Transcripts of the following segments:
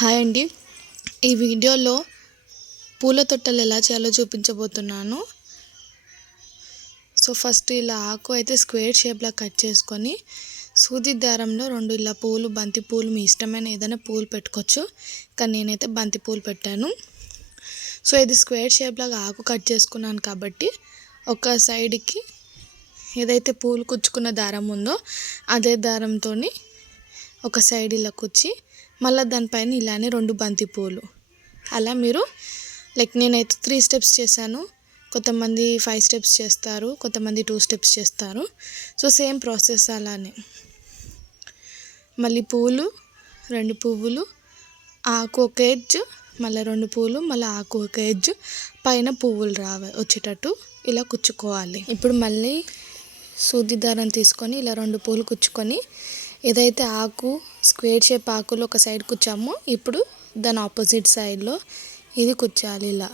Hi అండి. ఈ వీడియోలో పూల తొట్టెలు ఎలా చేయాలో చూపించబోతున్నాను. ఫస్ట్ ఇలా ఆకు అయితే స్క్వేర్ షేప్లో కట్ చేసుకొని సూది దారంలో 2 ఇలా పూలు, బంతి పూలు, మీ ఇష్టమైన ఏదైనా పూలు పెట్టుకోవచ్చు. కానీ నేనైతే బంతి పూలు పెట్టాను. ఇది స్క్వేర్ షేప్లాగా ఆకు కట్ చేసుకున్నాను కాబట్టి ఒక సైడ్కి ఏదైతే పూలు కుచ్చుకున్న దారం ఉందో అదే దారంతో ఒక సైడ్ ఇలా కుచ్చి మళ్ళీ దానిపైన ఇలానే 2 బంతి పూలు, అలా మీరు నేనైతే 3 స్టెప్స్ చేశాను. కొంతమంది 5 స్టెప్స్ చేస్తారు, కొంతమంది 2 స్టెప్స్ చేస్తారు. సేమ్ ప్రాసెస్ అలానే మళ్ళీ పూలు, 2 పువ్వులు, ఆకు ఒక ఎడ్జ్, మళ్ళీ 2 పూలు, మళ్ళీ ఆకు ఒక ఎడ్జ్, పైన పువ్వులు వచ్చేటట్టు ఇలా కుచ్చుకోవాలి. ఇప్పుడు మళ్ళీ సూది దారం తీసుకొని ఇలా 2 పూలు కుచ్చుకొని ఏదైతే ఆకు స్క్వేర్ షేప్ ఆకులో ఒక సైడ్ కుచ్చామో ఇప్పుడు దాని ఆపోజిట్ సైడ్లో ఇది కుచ్చాలి ఇలా.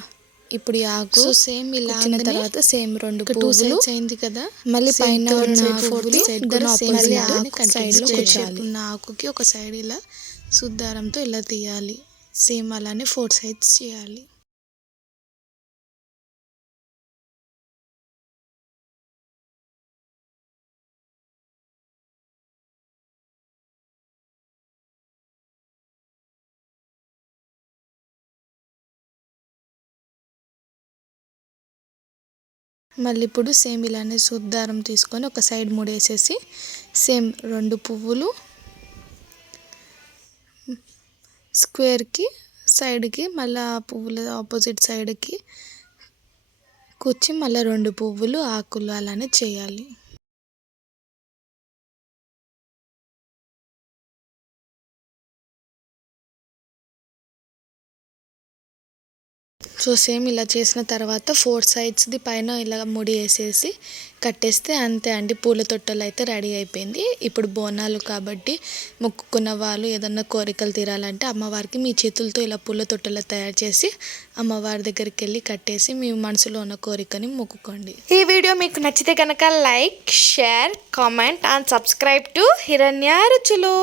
ఇప్పుడు ఈ ఆకు సేమ్ ఇలా కుచ్చిన తర్వాత సేమ్ 2 పువ్వులు అయింది కదా, మళ్ళీ పైన ఉన్న పువ్వులు దాని ఆపోజిట్ సైడ్లో కుచ్చాలి. ఉన్న ఆకుకి ఒక సైడ్ ఇలా సుద్దారంతో ఇలా తీయాలి. సేమ్ అలానే 4 సైడ్స్ చేయాలి. మళ్ళీ ఇప్పుడు సేమ్ ఇలానే సుద్దారం తీసుకొని ఒక సైడ్ ముడేసేసి సేమ్ 2 పువ్వులు స్క్వేర్కి సైడ్కి మళ్ళీ ఆ పువ్వుల ఆపోజిట్ సైడ్కి కుచ్చి మళ్ళీ 2 పువ్వులు ఆకులు అలానే చేయాలి. సేమ్ ఇలా చేసిన తర్వాత 4 సైడ్స్ది పైన ఇలా ముడి వేసేసి కట్టేస్తే అంతే అండి, పూల తొట్టెలు అయితే రెడీ అయిపోయింది. ఇప్పుడు బోనాలు కాబట్టి మొక్కుకున్న వాళ్ళు ఏదన్నా కోరికలు తీరాలంటే అమ్మవారికి మీ చేతులతో ఇలా పూల తొట్టెలు తయారు చేసి అమ్మవారి దగ్గరికి వెళ్ళి కట్టేసి మీ మనసులో ఉన్న కోరికని మొక్కుకోండి. ఈ వీడియో మీకు నచ్చితే కనుక like, share, comment and subscribe to హిరణ్య రుచులు.